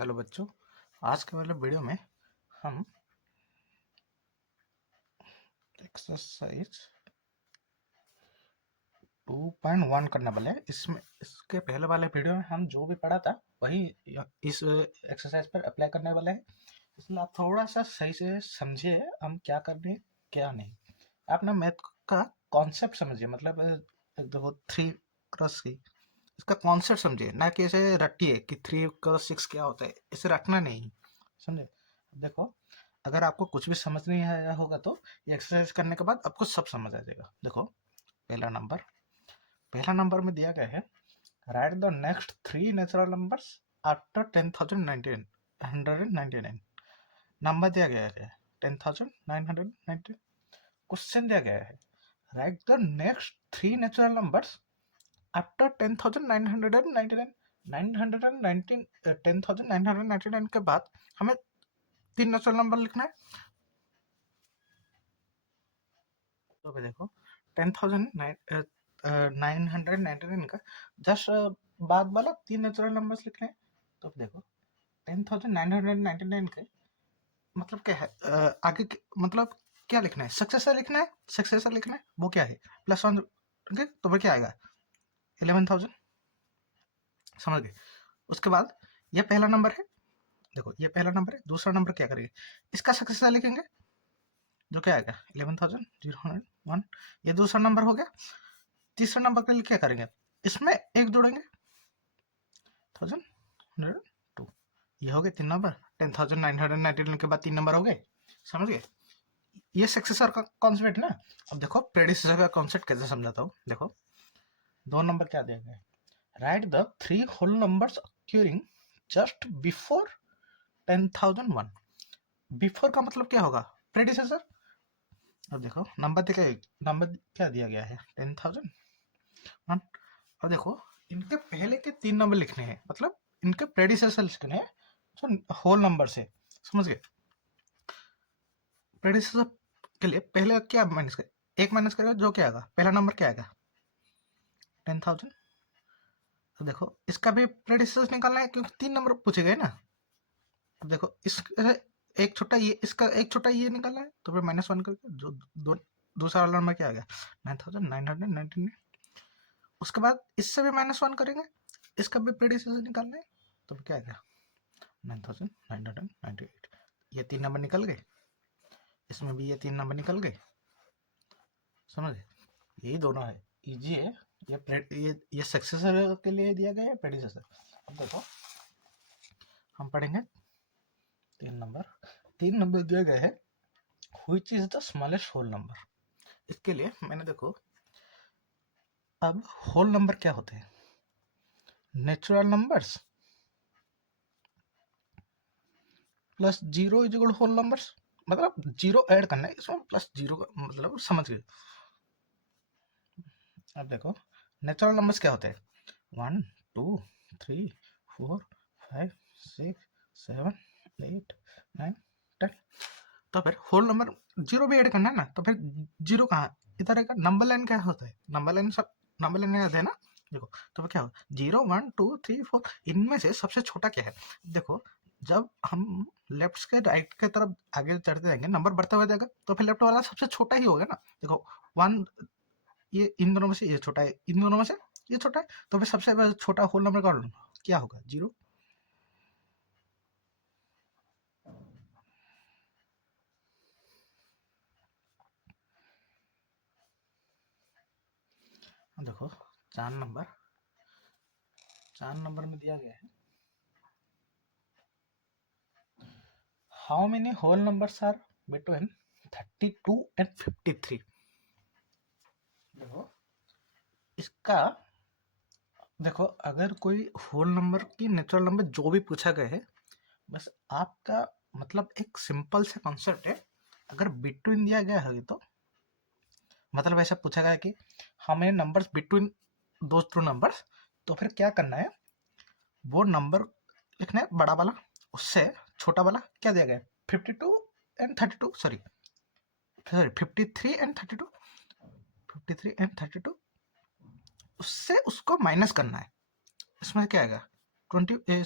Hello बच्चों, आज के वाले वीडियो में हम एक्सरसाइज 2.1 करने वाले हैं। इसमें इसके पहले वाले वीडियो में हम जो भी पढ़ा था वही इस एक्सरसाइज पर अप्लाई करने वाले हैं। इसलिए आप थोड़ा सा सही से समझिए हम क्या करने क्या नहीं। आप ना मैथ का कॉन्सेप्ट समझिए, मतलब देखो 3 क्रॉस की इसका कॉन्सेप्ट समझिए, ना कि ऐसे रटिए कि 3 क्रॉस 6 क्या होता है, ऐसे रटना नहीं, समझे। देखो, अगर आपको कुछ भी समझ नहीं आया होगा तो ये एक्सरसाइज करने के बाद आपको सब समझ आ जाएगा। देखो, पहला नंबर में दिया गया है, right the next 3 natural numbers after 10,999 number दिया गया है 10,999। क्वेश्चन दिया गया है, right the next 3 natural numbers after 10,999। 919 10,999 के बाद हमें 3 नेचुरल नंबर लिखना है। तो भाई देखो, 10,999 का जस्ट बाद वाला 3 नेचुरल नंबर्स लिखने हैं। तो देखो, 10,999 के मतलब क्या है, आगे मतलब क्या लिखना है, सक्सेसर लिखना है। सक्सेसर लिखना है, वो क्या है, +1। तो फिर क्या आएगा, 11,000। समझ गए। उसके बाद ये पहला नंबर है, देखो ये पहला नंबर है। दूसरा नंबर क्या करेंगे, इसका सक्सेसर लिखेंगे, जो क्या आएगा 11,001। ये दूसरा नंबर हो गया। तीसरा नंबर के लिए क्या करेंगे, इसमें एक जोड़ेंगे, 1,102। ये हो गए 3 नंबर। 10,999 के बाद 3 नंबर हो गए। समझ गए, ये सक्सेसर का कॉन्सेप्ट ना। अब देखो प्रेडिसेसर का कॉन्सेप्ट कैसे समझाता हूँ। देखो, 2 नंबर क्या दिया गया है, right the 3 whole numbers occurring just before 10,001। Before का मतलब क्या होगा, प्रेडिसेसर। अब देखो, नंबर क्या दिया गया है, 10,001। अब देखो, इनके पहले के 3 नंबर लिखने हैं, मतलब इनके प्रेडिसेसर लिखने हैं जो होल नंबर से। समझ गए। प्रेडिसेसर के लिए पहले क्या माइनस कर, एक माइनस करेगा, जो क्या आएगा, पहला नंबर क्या आएगा, 10,000। तो देखो, इसका भी प्रेडिसेसर निकालना है क्योंकि 3 नंबर पूछे गए ना। अब देखो, इस एक छोटा ये, इसका एक छोटा ये निकालना है, तो फिर -1 करके जो दूसरा वाला नंबर क्या आ गया, 9,999। उसके बाद इससे भी -1 करेंगे, इसका भी प्रेडिसेसर निकालना है, तो फिर क्या आ गया, 9,998। ये 3 नंबर निकल गए, इसमें भी ये 3 नंबर निकल गए। समझ गए, यही दोनों है, इजी है। ये सक्सेसर के लिए दिया गया है, प्रेडिसेसर। अब देखो, हम पढ़ेंगे 3 नंबर दिया गया है, which is the smallest whole number. इसके लिए मैंने देखो, अब होल नंबर क्या होते हैं, natural numbers plus 0 is equal whole numbers. मतलब 0 ऐड करना है इसमें, +0 का मतलब समझ गए। अब देखो, नेचुरल नंबर्स क्या होते हैं, 1 2 3 4 5 6 7 8 9 10। तो फिर होल नंबर 0 भी ऐड करना है ना, तो फिर 0 कहाँ, इधर आएगा। नंबर लाइन क्या होता है, नंबर लाइन सब नंबर लाइन याद है ना। देखो, तो फिर क्या होगा, 0 1 2 3 4, इनमें से सबसे छोटा क्या है। देखो, जब हम लेफ्ट से राइट की तरफ आगे चढ़ते जाएंगे, नंबर बढ़ता हुआ जाएगा, तो फिर लेफ्ट वाला सबसे छोटा ही होगा ना। देखो, 1, ये इन दोनों में से ये छोटा है, इन दोनों में से ये छोटा है, तो फिर सबसे छोटा होल नंबर का क्या होगा, 0। देखो, 4 नंबर, 4 नंबर में दिया गया है, how many whole numbers are between 32 and 53। देखो, इसका देखो, अगर कोई होल नंबर की नेचुरल नंबर जो भी पूछा गया है, बस आपका मतलब एक सिंपल सा कॉन्सेप्ट है। अगर बिटवीन दिया गया है तो मतलब ऐसा पूछा गया कि हमें नंबर्स बिटवीन दो ट्रू नंबर्स, तो फिर क्या करना है, वो नंबर लिखना है बड़ा वाला, उससे छोटा वाला क्या दिया गया है, 52 एंड 32, सॉरी 53 एंड 32, 53 एंड 32, उससे उसको माइनस करना है। इसमें क्या आएगा, 21,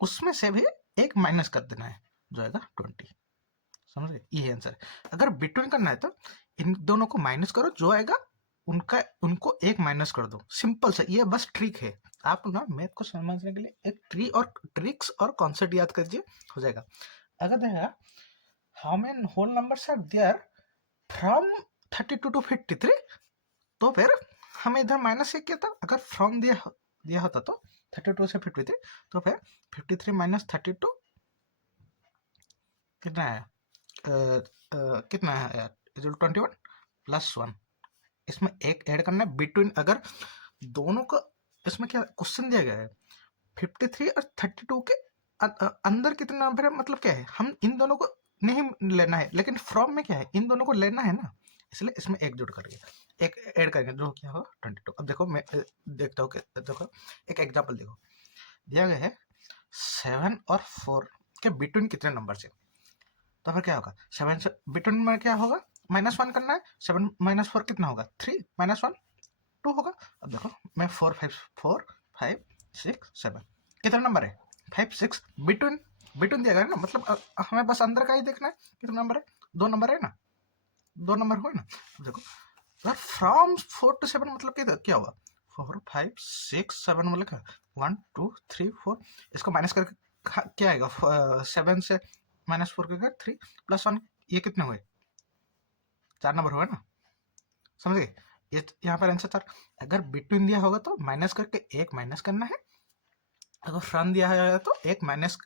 उसमें से भी एक माइनस कर देना है, जो आएगा 20। समझ गए, ये आंसर है। अगर बिटवीन करना है तो इन दोनों को माइनस करो, जो आएगा उनको एक माइनस कर दो, सिंपल सा, ये बस ट्रिक है। आप ना मैथ को समझने के लिए एक ट्रिक्स और कॉन्सेप्ट याद कीजिए, हो जाएगा। अगर देखा how many whole numbers are there from 32 to 53, तो फिर हमें इधर माइनस एक किया था। अगर फ्रॉम दिया होता तो 32 से 53, तो फिर 53 माइनस 32 कितना है, कितना है यार, 21 प्लस 1। इसमें एक ऐड करना है बिटवीन। अगर दोनों को, इसमें क्या क्वेश्चन दिया गया है, 53 और 32 के अंदर कितना नंबर है, मतलब क्या है, हम इन दोनों को नहीं लेना है, लेकिन फ्रॉम में क्या है, इन दोनों को लेना है ना, इसलिए इसमें एक जोड़ करके एक ऐड करेंगे, जो क्या होगा 22। अब देखो मैं देखता हूँ, देखो एक एग्जाम्पल देखो, दिया गया है 7 और 4 के बिटवीन कितने नंबर से, तो फिर क्या होगा, 7 से बिटवीन में क्या होगा, -1 करना है। 7 - 4 कितना होगा, 3 - 1 2 होगा। अब देखो मैं 4 5 6 7 कितना नंबर है, 5 6 बिटवीन दिया गया है ना, मतलब हमें बस अंदर का ही देखना है, कितना नंबर है, 2 नंबर है ना, 2 नंबर हुए ना। अब देखो यार फ्रॉम 4 to 7 मतलब क्या हुआ, 4 5 6 7 मतलब क्या, 1 2 3 4, इसको माइनस करके क्या आएगा, 7 से -4 करके 3 + 1, ये कितने हुए, 4 नंबर हुए ना, समझ गए। ये यहाँ पर आंसर 4। अगर बिटवीन दिया होगा तो माइनस करके एक माइनस करना है, अगर फ्रॉम दिया है तो एक माइनस,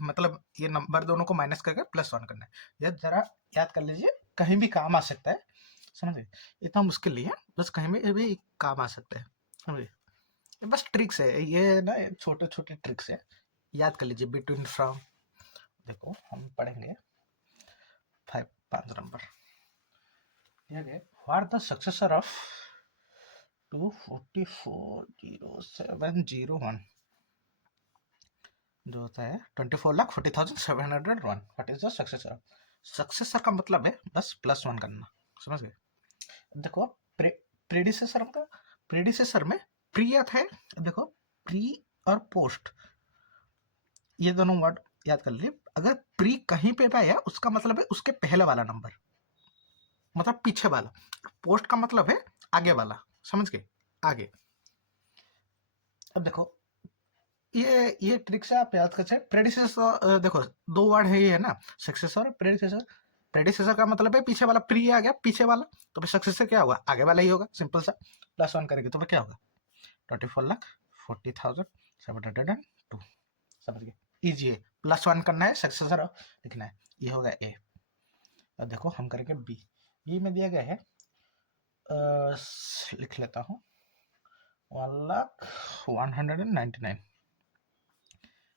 मतलब ये नंबर दोनों को माइनस करके +1 करना है। ये जरा याद कर लीजिए, कहीं भी काम आ सकता है, समझ गए। इतना मुश्किल नहीं है, बस कहीं में भी काम आ सकता है, समझ गए। ये बस ट्रिक्स है, ये ना छोटे छोटे ट्रिक्स है, याद कर लीजिए। बिटवीन, फ्रॉम, देखो हम पढ़ेंगे 5 number. What the successor of 2440701, जो होता है 24,40,701। What is the successor. Successor का मतलब है बस +1 करना, समझ गए। देखो प्रेडिसेसर का, प्रेडिसेसर में प्री आता है। देखो प्री और पोस्ट, ये दोनों वर्ड याद कर लीजिए। अगर प्री कहीं पे आया उसका मतलब है उसके पहले वाला नंबर, मतलब पीछे वाला। पोस्ट का मतलब है आगे वाला, समझ गए, आगे। अब देखो ये ट्रिक से आप याद कर सकते। प्रेडिसेसर, देखो 2 वर्ड है ये, है ना, सक्सेसर और प्रेडिसेसर। प्रेडिसेसर का मतलब है पीछे वाला, प्री आ गया पीछे वाला, तो फिर सक्सेसर क्या होगा, आगे वाला ही होगा, सिंपल सा। +1 करेंगे तो फिर क्या होगा, 24,40,702, समझ गए, इजी है। +1 करना है, सक्सेसर लिखना है, ये होगा ए। अब देखो हम करेंगे बी। बी में दिया गया है, लिख लेता हूँ 1,199।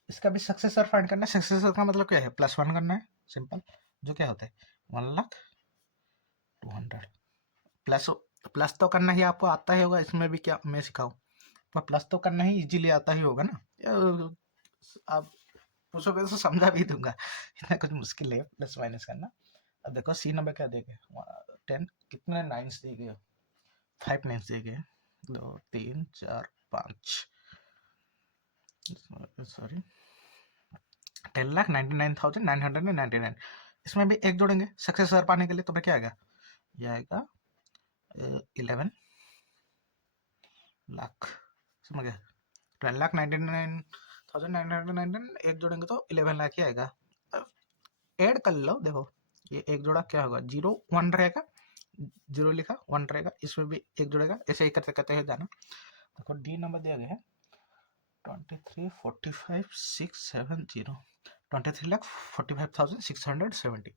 इसका भी सक्सेसर फाइंड करना है। सक्सेसर का मतलब क्या है, +1 करना है, सिंपल। जो क्या होता है 1,02,000 प्लस। प्लस तो करना ही आपको आता ही होगा, इसमें भी क्या मैं सिखाऊं, पर प्लस तो करना ही इजीली आता ही होगा ना। आप पूछोगे तो समझा भी दूंगा, इतना कुछ मुश्किल है प्लस माइनस करना। अब देखो सी नंबर क्या देखे, 10 कितने नाइन्स दे गए, 5 नाइन्स दे गए, 2 3 4 5, सॉरी 10,99,999। इसमें भी एक जोड़ेंगे सक्सेसर पाने के लिए, तो क्या आएगा, ये आएगा 11 लाख, समझ गए। 12,99,999, एक जोड़ेंगे तो 11 लाख ही आएगा। ऐड कर लो, देखो ये एक जोड़ा क्या होगा, 0 1 रहेगा, 0 लिखा 1 रहेगा, इसमें भी एक जुड़ेगा, ऐसे ही करते करते है जाना। देखो डी नंबर दिया गया है 23,45,670, 23,45,670।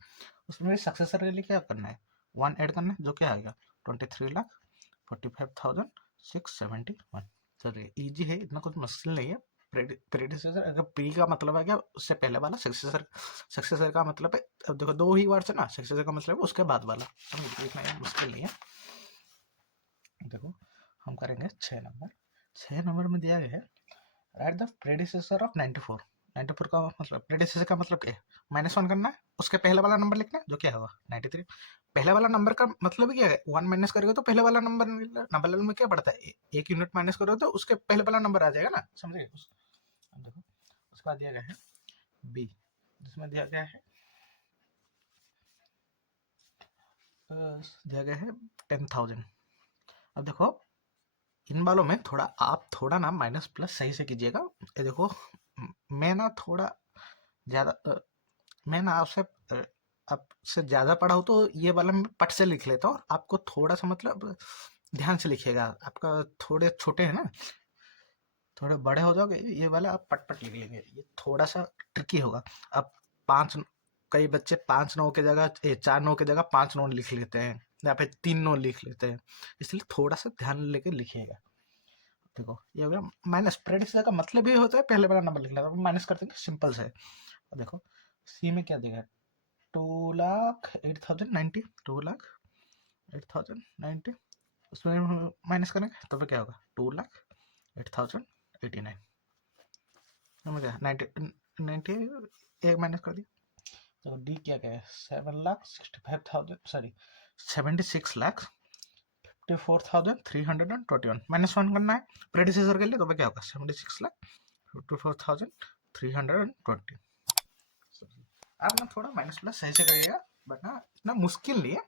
उसमें सक्सेसर के लिए क्या करना है, 1 ऐड करना है, जो क्या आएगा 23,45,671। चलिए इजी है, इतना कुछ मुश्किल नहीं है। प्रेडिसेसर, अगर प्री का मतलब है क्या, उससे पहले वाला। सक्सेसर, सक्सेसर का मतलब है, अब देखो 2 ही वर्ड्स है ना, सक्सेसर का मतलब है उसके बाद वाला, इतना मुश्किल नहीं है। देखो हम करेंगे 6 नंबर। 6 नंबर में दिया गया है राइट द प्रेडिसेसर ऑफ 94। 94 का मतलब, प्रेडिसेसर का मतलब क्या है, -1 करना है, उसके पहले वाला नंबर लिखना है, जो क्या होगा 93। पहले वाला नंबर का मतलब क्या है, 1 माइनस करेगा तो पहले वाला नंबर, नंबर लेवल में क्या पड़ता है, 1 यूनिट माइनस करोगे तो उसके पहले वाला नंबर आ जाएगा ना, समझिए। देखो उसके बाद दिया गया है बी, जिसमें दिया गया है 10,000। अब देखो इन वालों में थोड़ा आप थोड़ा ना माइनस प्लस सही से कीजिएगा। ये देखो मैं ना थोड़ा ज़्यादा मैं ना आपसे ज़्यादा पढ़ा हूँ, तो ये वाला मैं पट से लिख लेता हूँ। आपको थोड़ा सा मतलब ध्यान से लिखिएगा, आपका थोड़े छोटे हैं ना, थोड़े बड़े हो जाओगे ये वाला आप पट पट लिख लेंगे, ये थोड़ा सा ट्रिकी होगा। अब पाँच, कई बच्चे 5 9 की जगह 4 9 की जगह 5 9 लिख लेते हैं, या फिर 3 9 लिख लेते हैं, इसलिए थोड़ा सा ध्यान लेके लिखिएगा। देखो ये हो गया माइनस, प्रेडिक्टर का मतलब ये होता है पहले वाला नंबर लिखना, माइनस कर देंगे, सिंपल से। अब देखो सी में क्या दिया है, 2,08,090, 2,08,090, उसमें माइनस करेंगे तो फिर क्या होगा, 2,08,089, समझ गया, 90 एक माइनस कर दिया। तो डी क्या है, 7,65,000, सॉरी 76,54,321, -1 करना है प्रेडिसेसर के लिए, तो क्या होगा 76,54,320। आप ना थोड़ा माइनस प्लस सही से करिएगा, बट ना इतना मुश्किल नहीं है,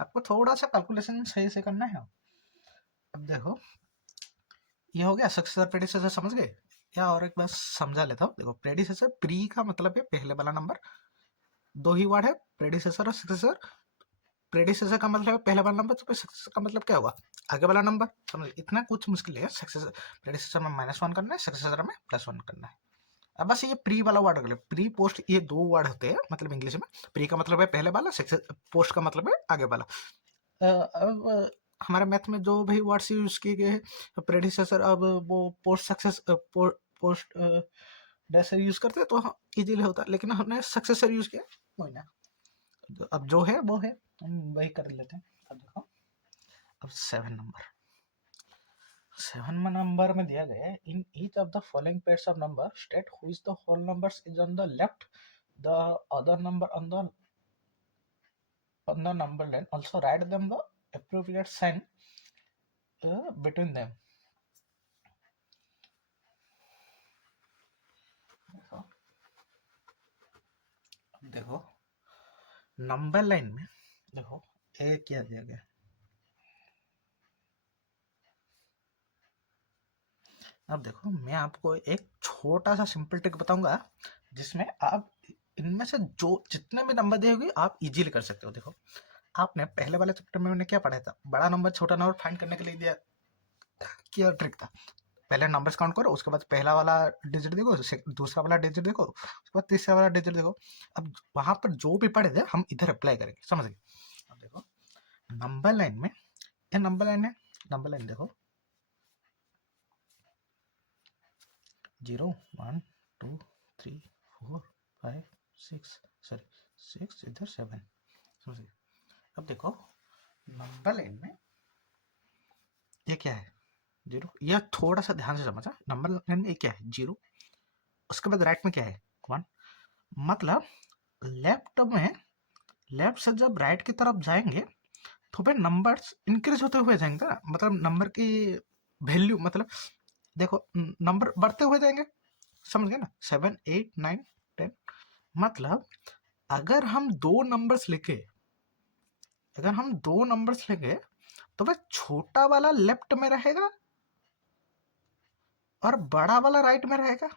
आपको थोड़ा सा कैलकुलेशन सही से करना है। अब देखो ये हो गया सक्सेसर प्रेडिसेसर, समझ गए? या और एक बार समझा लेता हूँ। देखो प्रेडिसेसर प्री का मतलब है पहले वाला नंबर, दो ही वर्ड है प्रेडिसेसर और सक्सेसर। प्रेडिसेसर का मतलब है पहले वाला नंबर, तो सक्सेसर का मतलब क्या होगा, आगे वाला नंबर। समझ, इतना कुछ मुश्किल है। सक्सेसर प्रेडिसेसर में -1 करना है, सक्सेसर में +1 करना है। अब बस ये प्री वाला वर्ड अगले, प्री पोस्ट, ये दो वर्ड होते हैं मतलब इंग्लिश में। प्री का मतलब है पहले वाला, पोस्ट का मतलब है आगे वाला। अब हमारे मैथ में जो भी वर्ड्स यूज किए गए हैं प्रेडिसेसर, अब वो पोस्ट सक्सेस पोस्ट जैसे यूज करते हैं तो इजीली होता है, लेकिन हमने सक्सेसर यूज किया, कोई ना, अब जो है वो है, हम वही कर लेते हैं। अब देखो अब 7 नंबर में दिया गया है, in each of the following pairs of number state which the whole numbers is on the left, the other number on the number line, also write them the appropriate sign between them. देखो number line में देखो ए क्या दिया गया, अब देखो मैं आपको एक छोटा सा सिंपल ट्रिक बताऊंगा, जिसमें आप इनमें से जो जितने भी नंबर दिए होंगे आप इजीली कर सकते हो। देखो आपने पहले वाले चैप्टर में क्या पढ़ा था, बड़ा नंबर छोटा नंबर फाइंड करने के लिए दिया क्या ट्रिक था, पहले नंबर्स काउंट करो, उसके बाद पहला वाला डिजिट देखो, दूसरा वाला डिजिट देखो, उसके बाद तीसरा वाला डिजिट देखो। अब वहां पर जो भी पढ़े थे हम इधर अप्लाई करेंगे, समझ गए? अब देखो नंबर लाइन में, ये नंबर लाइन है, नंबर लाइन देखो 0 1 2 3 4 5 6, सॉरी 6 इधर 7, समझ गए? अब देखो नंबर लाइन में ये क्या है, 0, यह थोड़ा सा ध्यान से समझा, नंबर लाइन में ये क्या है 0, उसके बाद राइट में क्या है 1, मतलब लेफ्ट से जब राइट की तरफ जाएंगे तो फिर नंबर्स इंक्रीज होते हुए जाएंगे ना, मतलब नंबर की वैल्यू, मतलब देखो नंबर बढ़ते हुए जाएंगे, समझ गए ना, 7 8 9 10, मतलब अगर हम दो नंबर्स लेके तो वह छोटा वाला लेफ्ट में रहेगा और बड़ा वाला राइट में रहेगा,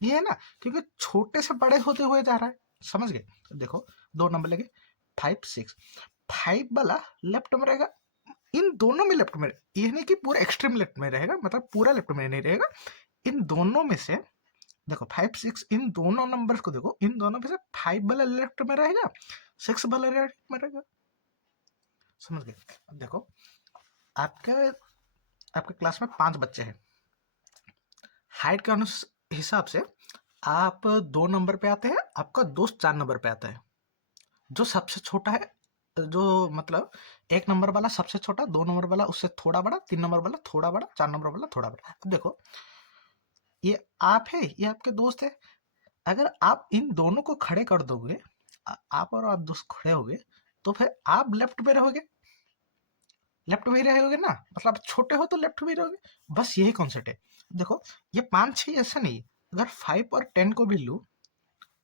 ये है ना, क्योंकि छोटे से बड़े होते हुए जा रहा है, समझ गए? देखो दो नंबर लेंगे 5 6, 5 वाला लेफ्ट में रहेगा, इन दोनों में लेफ्ट में, ये नहीं कि पूरा एक्सट्रीम लेफ्ट में रहेगा, मतलब पूरा लेफ्ट में नहीं रहेगा, इन दोनों में से देखो 5 6, इन दोनों नंबर्स को देखो, इन दोनों में से 5 वाला लेफ्ट में रहेगा, 6 वाला राइट में रहेगा, समझ गए? अब देखो आपके आपके क्लास में 5 बच्चे हैं, हाइट के हिसाब से आप 2 नंबर पे आते हैं, आपका दोस्त 4 नंबर पे आता है, जो सबसे छोटा है, जो मतलब 1 नंबर वाला सबसे छोटा, 2 नंबर वाला उससे थोड़ा बड़ा, 3 नंबर वाला थोड़ा बड़ा, 4 नंबर वाला थोड़ा बड़ा। अब देखो ये आप है, ये आपके दोस्त है, अगर आप इन दोनों को खड़े कर दोगे, आप और आप दोस्त खड़े होगे, तो फिर आप लेफ्ट में रहोगे, लेफ्ट में ही रहोगे ना, मतलब छोटे हो तो लेफ्ट में ही रहोगे, बस यही कॉन्सेप्ट है। देखो ये 5 6 ऐसा नहीं, अगर 5 और 10 को भी लूँ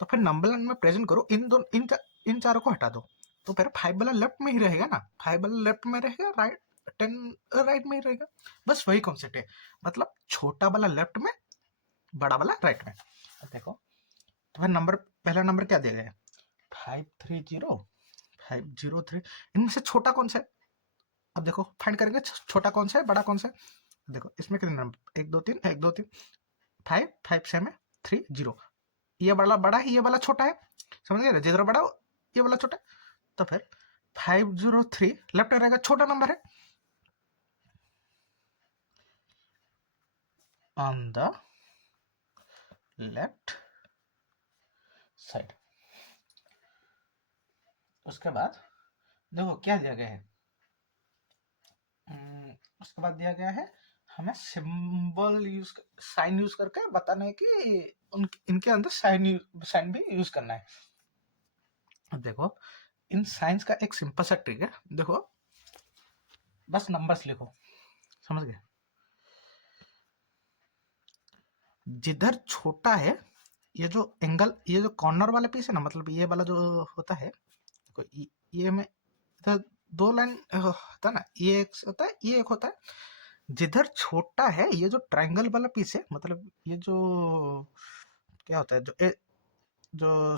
तो फिर नंबर लाइन में प्रेजेंट करो, इन चारों को हटा दो, तो फिर 5 वाला लेफ्ट में ही रहेगा ना, 5 वाला लेफ्ट में रहेगा, राइट 10 राइट में ही रहेगा। बस वही कॉन्सेप्ट है, मतलब छोटा वाला लेफ्ट में, बड़ा वाला राइट में। अब देखो तो फिर नंबर, पहला नंबर क्या दिया गया है 530 इनमें से छोटा कौन सा है? अब देखो फाइंड करेंगे छोटा कौन सा है बड़ा कौन सा है। देखो इसमें कितने नंबर 1 2 3 1 2 3 5 5 सेम है 3 0, ये वाला बड़ा है ये वाला छोटा है, समझ गए, जिधर बड़ा हो ये वाला छोटा है। तो फिर 503 लेफ्ट में रहेगा, छोटा नंबर है, ऑन द लेफ्ट साइड। उसके बाद देखो क्या दिया गया है, उसके बाद दिया गया है हमें सिंबल यूज, साइन यूज करके बताना है कि इनके अंदर साइन भी यूज करना है। अब देखो इन साइंस का एक सिंपल सा ट्रिक है, देखो बस नंबर्स लिखो, समझ गए, जिधर छोटा है ये जो एंगल, ये जो कॉर्नर वाला पीस है ना, मतलब ये वाला जो होता है, ये में इधर 2 लाइन होता है ना, ये एक होता है ये एक होता है, जिधर छोटा है ये जो ट्रायंगल वाला पीस है, मतलब ये जो क्या होता है जो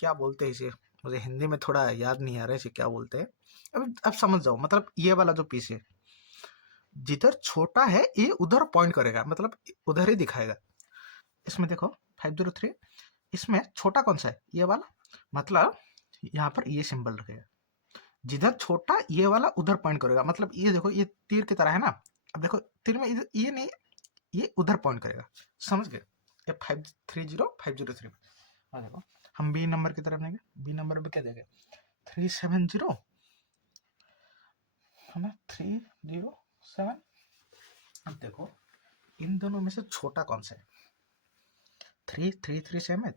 क्या बोलते हैं इसे, मुझे हिंदी में थोड़ा याद नहीं आ रहा है इसे क्या बोलते हैं, अब समझ जाओ, मतलब ये वाला जो पीस है जिधर छोटा है ये उधर पॉइंट करेगा, मतलब उधर ही दिखाएगा। इसमें देखो 503 इसमें छोटा कौन सा है ये वाला, मतलब यहाँ पर ये सिंबल रखेगा, जिधर छोटा ये वाला उधर पॉइंट करेगा, मतलब ये देखो ये तीर की तरह है ना, अब देखो तीर में ये नहीं, ये उधर पॉइंट करेगा, समझ गए, ये 530 हाँ देखो हम बी नंबर की तरफ जाएंगे, बी नंबर में क्या देंगे 370, है ना 307। अब देखो इन दोनों में से छोटा कौन सा है, 3 सेम है,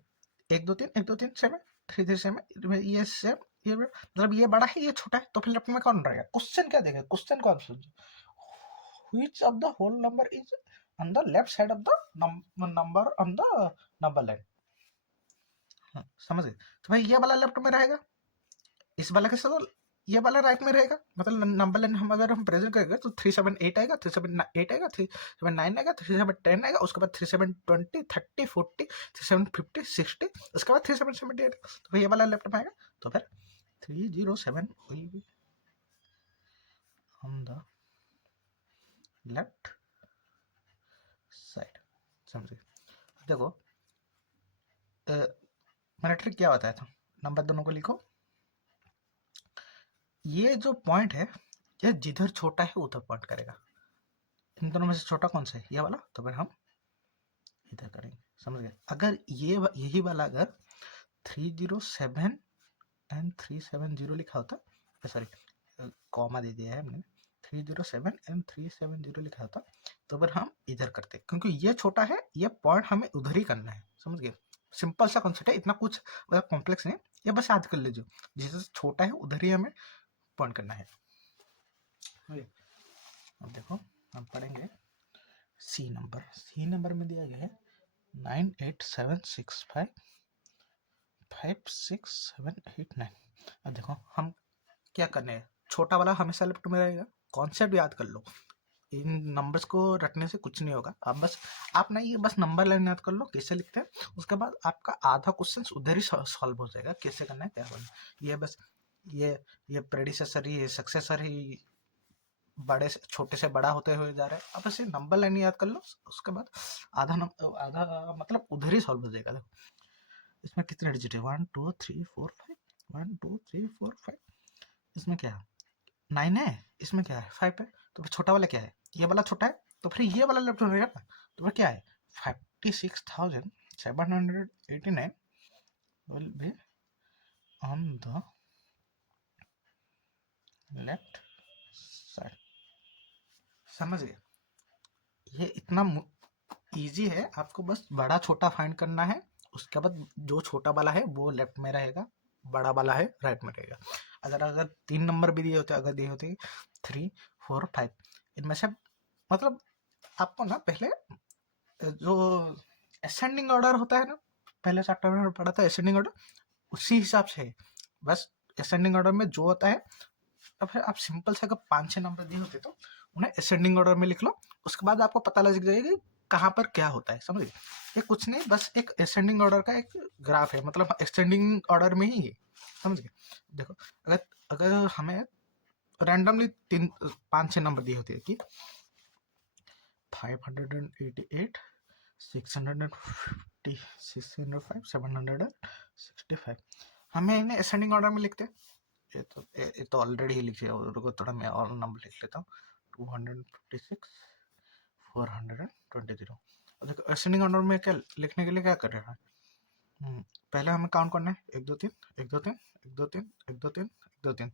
1 2 3 सेम है, 3 सेम है, ये सेम, ये मतलब ये बड़ा है ये छोटा है, तो फिर लेफ्ट में कौन रहेगा, क्वेश्चन क्या देगा, क्वेश्चन कौन सोचो which of the whole number is on the left side of the number on the number line। समझ गए, तो भाई ये वाला लेफ्ट में रहेगा, इस वाला के साथ ये वाला राइट में रहेगा, मतलब नंबर लाइन हम अगर हम प्रेजेंट करेंगे तो 378 आएगा, 378 आएगा, 379 आएगा, 3710 आएगा, उसके बाद 3720 30 40 3750 60, उसके बाद 3778 आएगा, तो ये वाला लेफ्ट में आएगा, तो फिर 307 will be on the left side. समझिए देखो मैंने ट्रिक क्या बताया था, नंबर दोनों को लिखो, ये जो पॉइंट है ये जिधर छोटा है उधर पॉइंट करेगा, इन दोनों में से छोटा कौन सा है ये वाला, तो फिर हम इधर करेंगे, समझ गए। अगर यही वाला अगर 307 एंड 370 लिखा होता, सॉरी कॉमा दे दिया है हमने, 307 एंड 370 लिखा होता, तो फिर हम इधर करते, क्योंकि ये छोटा है, ये पॉइंट हमें उधर ही करना है, समझ गए, सिंपल सा कॉन्सेप्ट है, इतना कुछ कॉम्प्लेक्स नहीं, ये बस याद कर लीजिए, जिसे छोटा है उधर ही हमें पॉइंट करना है। अब देखो हम पढ़ेंगे सी नंबर में दिया गया है 9876556789। अब देखो हम क्या करने हैं, छोटा वाला हमेशा लेफ्ट में रहेगा, कॉन्सेप्ट याद कर लो, इन नंबर्स को रटने से कुछ नहीं होगा, आप ना ये बस नंबर लाइन याद कर लो कैसे लिखते हैं, उसके बाद आपका आधा क्वेश्चन उधर ही सॉल्व हो जाएगा, कैसे करना है क्या करना है, ये बस ये प्रेडिसेसर ही सक्सेसर ही बड़े से छोटे से बड़ा होते हुए जा रहा है, आप ऐसे नंबर लाइन याद कर लो, उसके बाद आधा मतलब उधर ही सॉल्व हो जाएगा। देखो इसमें कितने डिजिट है 1 2 3 4 5 1 2 3 4 5, इसमें क्या है 9 है, इसमें क्या है 5 है, तो फिर छोटा वाला क्या है ये वाला छोटा है, तो फिर ये वाला लेफ्ट हो रहेगा, तो फिर क्या है 56,789 will be on the left side। समझ गए, ये इतना इजी है, आपको बस बड़ा छोटा फाइंड करना है, उसके बाद जो छोटा वाला है वो लेफ्ट में रहेगा, बड़ा वाला है राइट में रहेगा। अगर 3 नंबर भी दिए होते, अगर दिए होते 3 4 5, इनमें से मतलब आपको ना पहले जो असेंडिंग ऑर्डर होता है ना, पहले चैप्टर में पढ़ा था असेंडिंग ऑर्डर, उसी हिसाब से है। बस असेंडिंग ऑर्डर में जो होता है, तो फिर आप सिंपल से अगर 5-6 नंबर दिए होते तो उन्हें असेंडिंग ऑर्डर में लिख लो, उसके बाद आपको पता लग जाएगा कि कहाँ पर क्या होता है, समझ गए। ये कुछ नहीं, बस एक असेंडिंग ऑर्डर का एक ग्राफ है, मतलब असेंडिंग ऑर्डर में ही है, समझ गए। देखो, अगर अगर हमें रैंडमली 5-6 नंबर दिए होते हैं कि 588, 650, 605, 765, हमें इन्हें असेंडिंग ऑर्डर में लिखते हैं। ये तो ऑलरेडी ही लिखे, रुको थोड़ा मैं और नंबर लिख लेता हूँ। 256, 420। देखो असेंडिंग ऑर्डर में क्या लिखने के लिए क्या कर रहा है, पहले हमें काउंट करना है 1 2 3 1 2 3 1 2 3 1 2 3 1 2 3।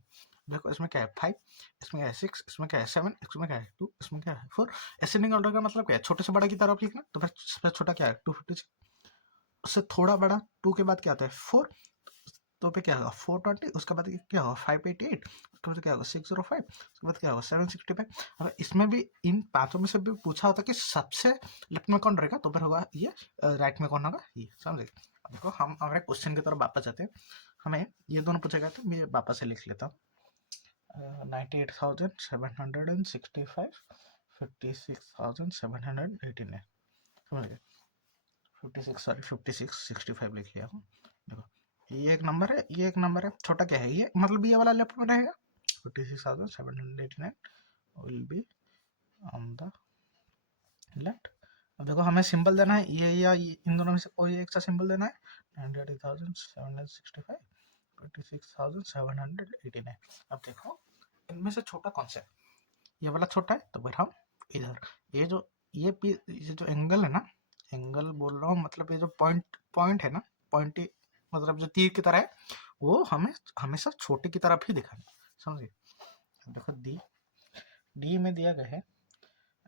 देखो इसमें क्या है 5, इसमें क्या है 6, इसमें क्या है 7, इसमें क्या है 2, इसमें क्या है 4। असेंडिंग ऑर्डर का मतलब क्या है, छोटे से बड़ा की तरफ लिखना, तो फिर सबसे छोटा क्या है 256, उससे थोड़ा बड़ा 2 के बाद क्या आता है 4, तो पे क्या होगा 420, उसके बाद क्या होगा 588, उसके बाद क्या होगा 605, उसके बाद क्या होगा 765। अब इसमें भी इन पांचों में से भी पूछा होता कि सबसे लेफ्ट में कौन रहेगा, तो फिर होगा ये, राइट में कौन होगा ये, समझे। अब देखो हम हमारे क्वेश्चन की तरफ वापस जाते हैं, हमें ये दोनों पूछा गया, तो मैं वापस से लिख लेता हूँ 98,765, 56,789, समझ गए। 56 लिख लिया हूँ। देखो ये एक नंबर है, ये एक नंबर है, छोटा क्या है ये, मतलब ये वाला लेफ्ट में रहेगा, 56,789 will be on the left. अब देखो हमें सिंबल देना है, ये या इन दोनों में से कोई एक सा सिंबल देना है। 98,765, 56,789। अब देखो इनमें से छोटा कौन सा है, ये वाला छोटा है, तो फिर हम इधर ये जो एंगल है ना, एंगल बोल रहा हूँ मतलब ये जो पॉइंट है ना, पॉइंट मतलब जो तीर की तरह है, वो हमें हमेशा छोटे की तरफ ही दिखाना, समझिए। देखो डी में दिया गया है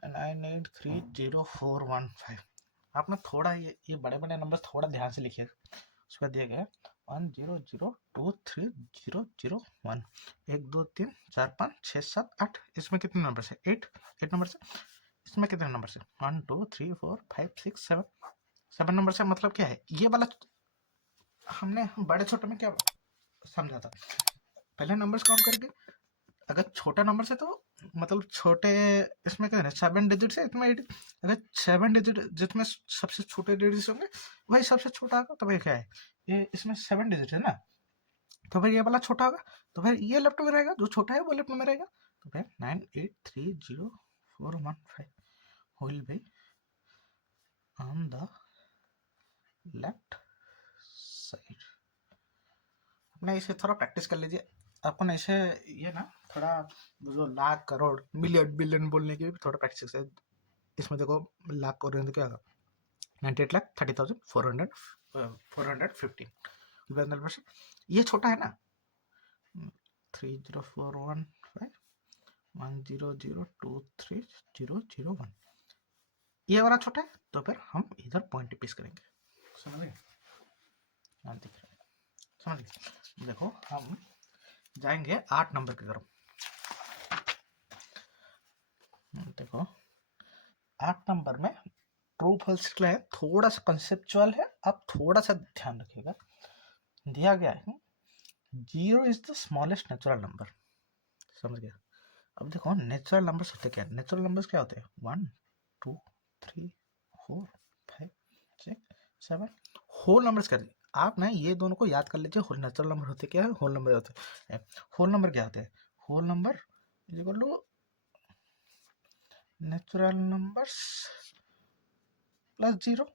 9830,415। आप ना थोड़ा ये बड़े बड़े नंबर थोड़ा ध्यान से लिखिएगा। उसका दिया गया है 1002301, 1 2 3 4 5 6 7 8। इसमें कितने नंबर से 8 नंबर से, इसमें कितने नंबर से 1 2 3 4 5 6 7 नंबर से। मतलब क्या है, ये वाला हमने बड़े छोटे में क्या समझा था, पहले नंबर्स काउंट करके, अगर छोटा नंबर से तो मतलब छोटे, इसमें क्या है 7 डिजिट से इसमें 8, अगर 7 डिजिट जिसमें सबसे छोटे डिजिट होंगे वही सबसे छोटा होगा, तो भाई क्या है ये, इसमें 7 डिजिट है ना, तो फिर ये वाला छोटा होगा, तो फिर ये लेफ्ट में रहेगा, जो छोटा है वो लेफ्ट में रहेगा, तो फिर 9830,415 will be on the left side. अपने इसे थोड़ा प्रैक्टिस कर लीजिए, अपन ऐसे ये ना थोड़ा जो लाख करोड़ मिलियन बिलियन बोलने की भी थोड़ा प्रैक्टिस है। इसमें देखो लाख करोड़ तो क्या होगा 98,30,415। ये छोटा है ना 30,415, 100,23,001, ये वाला छोटा है, तो फिर हम इधर पॉइंट पीस करेंगे, समझ गए, समझ गए। देखो हम जाएंगे 8 नंबर की तरफ। देखो 8 नंबर में ट्रू फॉल्स है, थोड़ा सा कंसेप्चुअल है, आप थोड़ा सा ध्यान रखिएगा। दिया गया है 0 is the smallest natural number, समझ गया। अब देखो नेचुरल नंबर्स होते क्या, नेचुरल नंबर्स क्या होते हैं 1 2 3 4 5 6 7 होल नंबर्स कर, आप ना ये दोनों को याद कर लीजिए। होल नेचुरल नंबर होते क्या है, होल नंबर होते हैं। होल नंबर क्या होते हैं, whole number is equal to natural numbers plus 0,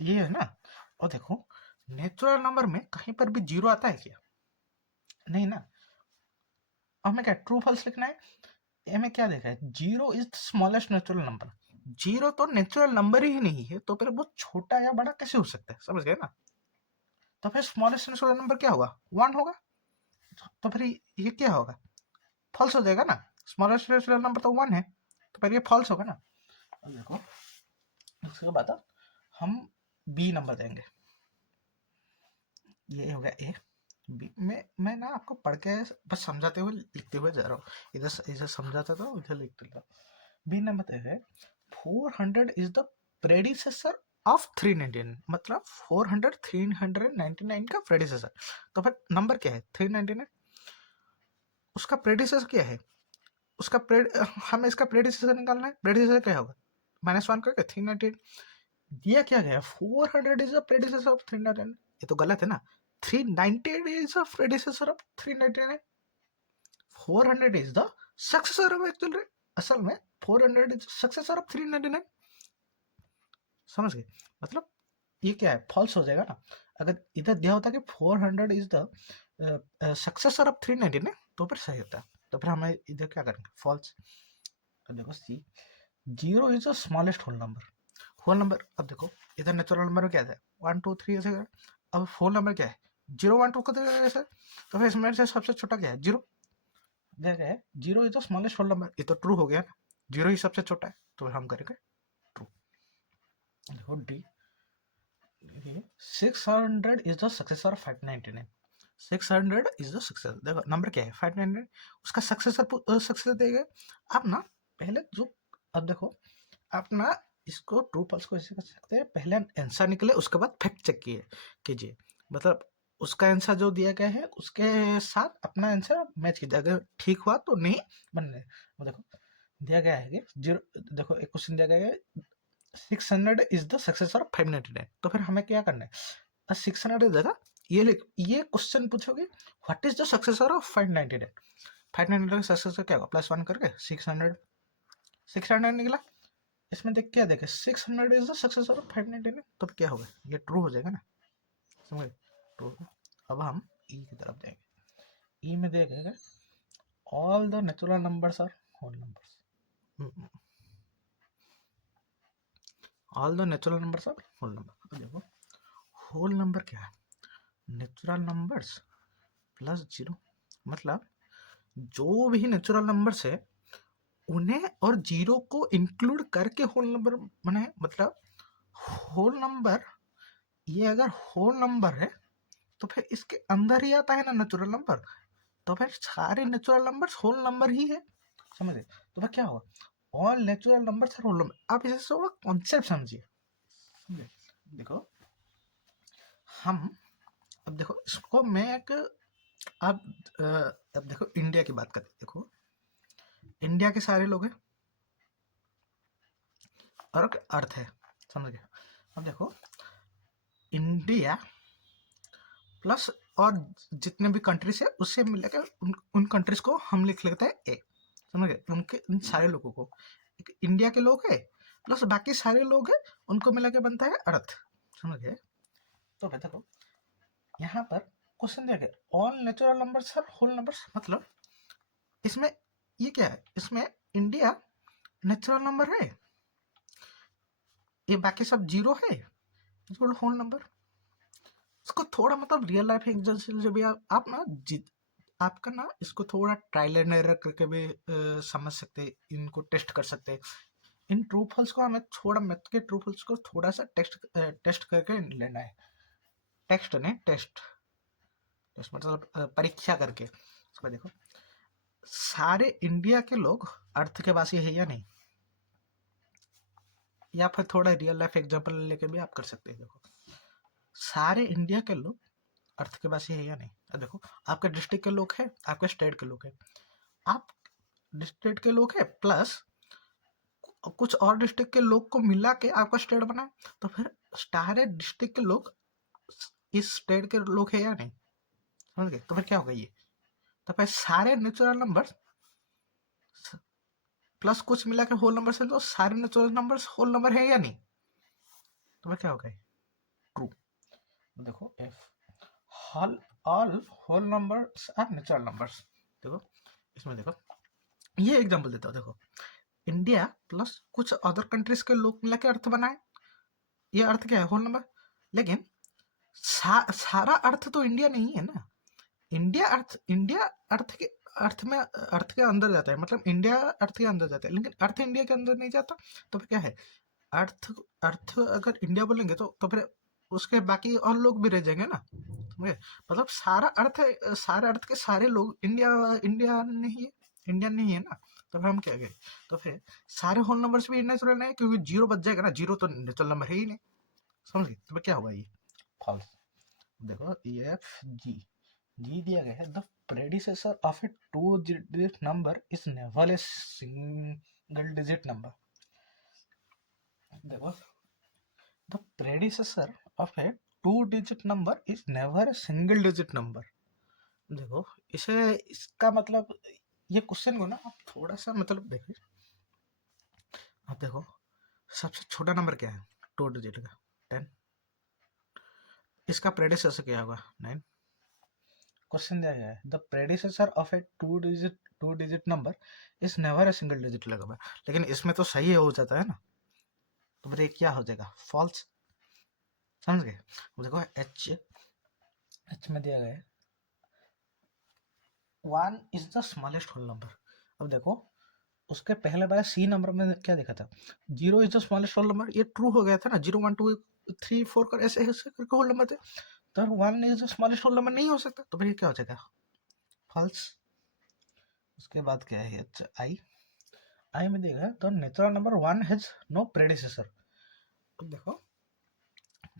ये है ना। और देखो नेचुरल नंबर में कहीं पर भी 0 आता है क्या, नहीं ना। हमें क्या ट्रू फॉल्स लिखना है, हमें क्या देखा है 0 is the smallest natural number. 0 तो नेचुरल नंबर ही नहीं है, तो फिर वो छोटा या बड़ा कैसे हो सकता है, समझ गए ना। तो फिर स्मॉलेस्ट नेचुरल नंबर क्या होगा 1 होगा, तो फिर ये क्या होगा फॉल्स हो जाएगा ना, स्मॉलेस्ट नेचुरल नंबर तो 1 है, तो फिर ये फॉल्स होगा ना। अब देखो उसके बाद हम बी नंबर देंगे, ये हो गया ए बी में। मैं ना आपको पढ़ के बस समझाते हुए लिखते हुए जा रहा हूँ, इधर इधर समझाता था, उधर लिखते था। बी नंबर है 400 इज द प्रेडिसेसर ऑफ 399, मतलब 400 399 का प्रेडिसेसर। तो फिर नंबर क्या है 399, उसका प्रेडिसेसर क्या है, उसका हमें इसका प्रेडिसेसर निकालना है। प्रेडिसेसर क्या होगा, -1 करके 398 दिया क्या गया, 400 इज द प्रेडिसेसर ऑफ 399। ये तो गलत है ना, 398 is the predecessor of 399, 400 is the successor of actual, असल में 400 इज सक्सेसर ऑफ 399। समझ गए, मतलब ये क्या है, फॉल्स हो जाएगा ना। अगर इधर दिया होता कि 400 इज द सक्सेसर ऑफ 399 तो फिर सही होता। तो फिर हमें इधर क्या करेंगे, फॉल्स। अब देखो C, 0 is the smallest whole number. Whole number, अब देखो इधर नेचुरल नंबर में क्या है 1 2 3 ऐसे। अब होल नंबर क्या है 0 1 2 को ऐसे, तो फिर इसमें से सबसे छोटा क्या है 0, देखा है 0 is the smallest whole number, ये तो ट्रू हो गया ना, 0 ही सबसे छोटा है, तो हम करेंगे ट्रू। देखो D, 600 is the successor of 599, 600 is the successor. देखो नंबर क्या है 599, उसका सक्सेसर देगा। आप ना पहले जो, अब देखो आप ना इसको ट्रू फॉल्स को ऐसे कर सकते हैं, पहले आंसर निकले उसके बाद फैक्ट चेक कीजिए, मतलब उसका आंसर जो दिया गया है उसके साथ अपना आंसर मैच कीजिए, अगर ठीक हुआ तो नहीं बनने। वो देखो दिया गया है कि 0, देखो एक क्वेश्चन दिया गया है 600 इज द सक्सेसर ऑफ 599, तो फिर हमें क्या करना है 600 जगह ये क्वेश्चन पूछोगे what is the successor of 599, 599 का सक्सेसर क्या होगा +1 करके 600 निकला। इसमें देख क्या देखे 600 इज द सक्सेसर ऑफ 599, तो क्या होगा ये ट्रू हो जाएगा ना, समझ ट्रू। अब हम ई की तरफ जाएंगे, ई में देखेगा all the natural numbers are whole numbers, all the natural numbers are whole number. देखो होल नंबर क्या है, नेचुरल नंबर्स +0, मतलब जो भी नेचुरल नंबर्स है उन्हें और 0 को इंक्लूड करके होल नंबर बने, मतलब होल नंबर, ये अगर होल नंबर है तो फिर इसके अंदर ही आता है ना नेचुरल नंबर, तो फिर सारे नेचुरल नंबर्स होल नंबर ही है, समझे। तो फिर क्या होगा all natural numbers are whole number. आप इसे थोड़ा कॉन्सेप्ट समझिए, देखो हम, अब देखो इसको मैं एक, अब देखो इंडिया की बात करते, देखो इंडिया के सारे लोग हैं और अर्थ है, समझ गए। अब देखो इंडिया प्लस और जितने भी कंट्रीज है उससे मिलकर उन कंट्रीज को हम लिख लेते हैं ए, समझ गए। उनके उन सारे लोगों को, इंडिया के लोग है प्लस बाकी सारे लोग हैं, उनको मिला के बनता है अर्थ, समझ गए। तो देखो यहाँ पर क्वेश्चन दिया गया all natural numbers are whole numbers, मतलब इसमें ये क्या है, इसमें इंडिया नेचुरल नंबर है, ये बाकी सब 0 है, होल नंबर। इसको थोड़ा मतलब रियल लाइफ एग्जाम्पल से भी आप ना आपका ना इसको थोड़ा ट्रायल एंड एरर करके भी समझ सकते हैं, इनको टेस्ट कर सकते हैं। इन ट्रू फॉल्स को हमें थोड़ा मैथ के ट्रू फॉल्स को थोड़ा सा टेस्ट करके लेना है, टेस्ट नहीं टेस्ट, टेस्ट मतलब परीक्षा करके। इसको देखो सारे इंडिया के लोग अर्थ के वासी है या नहीं, या फिर थोड़ा रियल लाइफ एग्जांपल लेके भी आप कर सकते हैं। देखो सारे इंडिया के लोग अर्थ के वासी है या नहीं, अब देखो आपके डिस्ट्रिक्ट के लोग हैं, आपके स्टेट के लोग हैं, आप डिस्ट्रिक्ट के लोग हैं प्लस कुछ और डिस्ट्रिक्ट के लोग को मिला के आपका स्टेट बना, तो फिर सारे डिस्ट्रिक्ट के लोग इस स्टेट के लोग हैं या नहीं, समझ गए। तो फिर क्या होगा ये, तो फिर सारे नेचुरल नंबर प्लस कुछ मिला के होल नंबर से, तो सारे नेचुरल नंबर्स होल नंबर है या नहीं, तो फिर क्या होगा ट्रू। देखो F all whole numbers are natural numbers. देखो इसमें देखो ये एग्जांपल देता हूँ, देखो इंडिया प्लस कुछ अदर कंट्रीज के लोग मिला के अर्थ बनाए, ये अर्थ क्या है होल नंबर, लेकिन सारा अर्थ तो इंडिया नहीं है ना, इंडिया अर्थ में अर्थ के अंदर जाता है, मतलब इंडिया अर्थ के अंदर जाता है, लेकिन अर्थ इंडिया के अंदर नहीं जाता। तो फिर क्या है अर्थ अर्थ अगर इंडिया बोलेंगे तो फिर उसके बाकी और लोग भी रह जाएंगे ना, मतलब सारा अर्थ के सारे लोग इंडिया इंडिया नहीं है, इंडियन नहीं है ना, तो फिर हम क्या गए, तो फिर सारे होल नंबर्स भी नेचुरल नहीं, क्योंकि जीरो बच जाएगा ना, जीरो तो नेचुरल नंबर है ही नहीं, समझ गए। तो फिर क्या होगा, ये फॉल्स। देखो ई एफ जी दिया गया है, the predecessor of a 2 digit number is never a single digit number. देखो the predecessor of a 2 digit number is never a single digit number. देखो इसे, इसका मतलब ये क्वेश्चन को ना आप थोड़ा सा मतलब देखिए, आप देखो सबसे छोटा नंबर क्या है 2 डिजिट का, 10। इसका प्रेडिसेसर क्या होगा, 9। क्वेश्चन दिया गया है the predecessor of a 2 digit number is never a single digit लगा हुआ है, लेकिन इसमें तो सही हो जाता है ना, तो फिर ये क्या हो जाएगा, फॉल्स। समझ गए। देखो एच में दिया गया है 1 is the smallest whole number. अब देखो उसके पहले बार सी नंबर में क्या देखा था, 0 is the smallest whole number, ये ट्रू हो गया था ना, 0 1 2 3 4 कर ऐसे ऐसे करके होल नंबर थे, तो 1 is the smallest whole number नहीं हो सकता, तो फिर ये क्या हो जाएगा, फॉल्स। उसके बाद क्या है, आई में देखा तो natural number 1 has no predecessor. अब देखो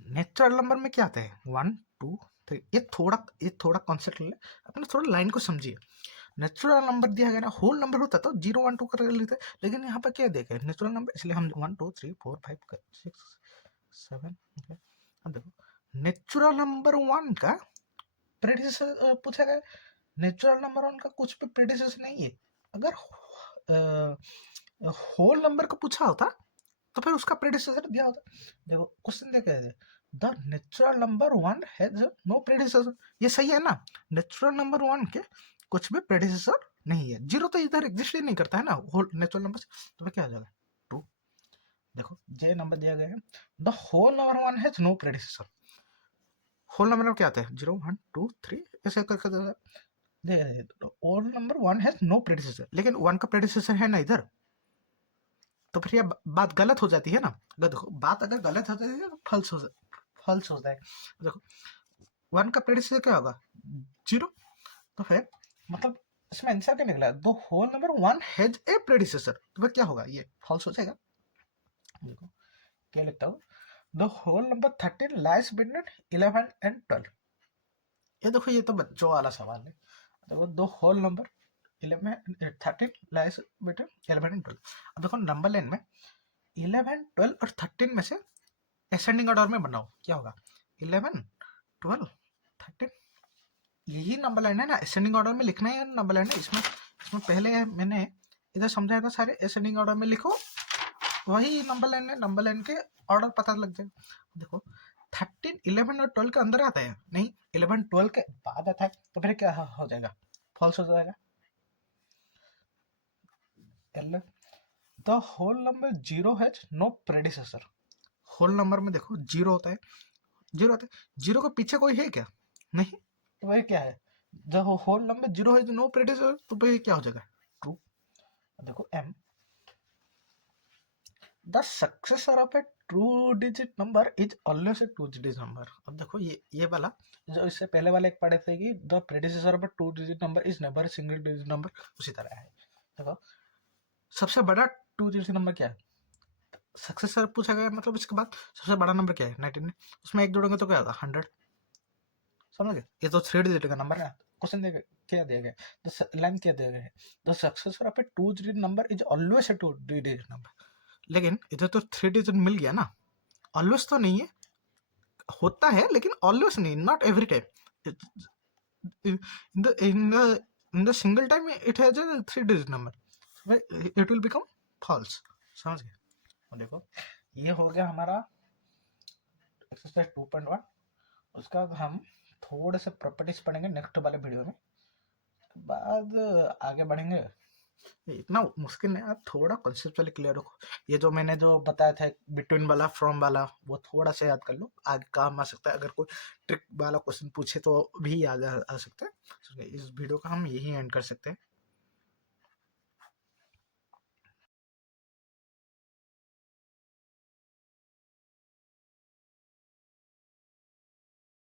नेचुरल नंबर में क्या आता है, 1 2 3, ये थोड़ा कॉन्सेप्ट ले, अपने थोड़ा लाइन को समझिए। नेचुरल नंबर दिया गया ना, होल नंबर होता तो 0 1 2 कर लेते, लेकिन यहाँ पर क्या देखा है नेचुरल नंबर, इसलिए हम 1 2 3 4 5 6 7। अब देखो नेचुरल नंबर 1 का प्रेडिसेसर पूछा गया, नेचुरल नंबर 1 का कुछ भी प्रेडिसेसर नहीं है। अगर होल नंबर का पूछा होता तो फिर उसका प्रेडिसेसर दिया होता। देखो क्वेश्चन देखा है, the natural number 1 has no predecessor, ये सही है ना, नेचुरल नंबर 1 के कुछ भी प्रेडिसेसर नहीं है, 0 तो इधर एग्जिस्ट ही नहीं करता है ना होल नेचुरल नंबर से, तो फिर क्या हो जाएगा, 2। देखो जे नंबर दिया गया है, the whole number 1 has no predecessor. Whole number में क्या आता है, 0 1 2 3 ऐसे करके देखो whole number 1 has no predecessor, लेकिन 1 का प्रेडिसेसर है ना इधर, तो फिर ये बात गलत हो जाती है ना। अगर देखो बात अगर गलत हो जाती है तो फॉल्स होता है। देखो 1 का प्रेडिसेसर क्या होगा, 0, तो फिर मतलब इसमें आंसर क्या निकला, दो whole number 1 has a predecessor, तो फिर क्या होगा, ये फॉल्स हो जाएगा। देखो क्या लिखता हूँ, the whole number 13 lies between 11 and 12। ये देखो ये तो बच्चों वाला सवाल है। देखो दो whole number 13 lies between 11 and 12। अब देखो नंबर लाइन में 11 12 और 13 में से असेंडिंग ऑर्डर में बनाओ, क्या होगा, 11 12 13, यही नंबर लाइन है ना, असेंडिंग ऑर्डर में लिखना है नंबर लाइन है। इसमें इसमें पहले मैंने इधर समझाया था, सारे असेंडिंग ऑर्डर में लिखो, वही नंबर लाइन है, नंबर लाइन के ऑर्डर पता लग जाएगा। देखो 13 11 और 12 के अंदर आता है नहीं, 11 12 के बाद आता है, तो फिर क्या हो जाएगा, फॉल्स हो जाएगा। The whole number 0 has no predecessor. Whole number में देखो 0 होता है, 0 आता है, 0 के पीछे कोई है क्या, नहीं, तो वही क्या है, जब होल नंबर 0 है नो प्रेडिसेसर, तो भाई क्या हो जाएगा, ट्रू। देखो M, the successor of a 2 digit number is always a 2 digit number. अब देखो ये वाला जो इससे पहले वाले एक पढ़े थे कि the predecessor of a 2 digit number is never single digit number, उसी तरह है। देखो सबसे बड़ा 2 डिजिट नंबर क्या है, सक्सेसर पूछा गया, मतलब इसके बाद सबसे बड़ा नंबर क्या है, 19, उसमें एक जोड़ेंगे तो क्या होगा, 100। समझ गए, ये तो 3 डिजिट का नंबर है। क्वेश्चन दिया गया, क्या दिया गया, द लाइन क्या दिया गया है, the successor of a 2 digit number is always a 2 digit number, लेकिन इधर तो 3 डिजिट मिल गया ना, ऑलवेज तो नहीं है, होता है लेकिन ऑलवेज नहीं, not every time, in the single time it has a 3 digit number, it will become false. समझ गए। और देखो ये हो गया हमारा एक्सरसाइज 2.1। उसका बाद हम थोड़े से प्रॉपर्टीज पढ़ेंगे नेक्स्ट वाले वीडियो में, बाद आगे बढ़ेंगे। इतना मुश्किल नहीं, आप थोड़ा कॉन्सेप्चुअली क्लियर रखो, ये जो मैंने जो बताया था बिटवीन वाला फ्रॉम वाला, वो थोड़ा सा याद कर लो, आगे काम आ सकता है, अगर कोई ट्रिक वाला क्वेश्चन पूछे तो भी याद आ सकता है। इस वीडियो का हम यही एंड कर सकते हैं।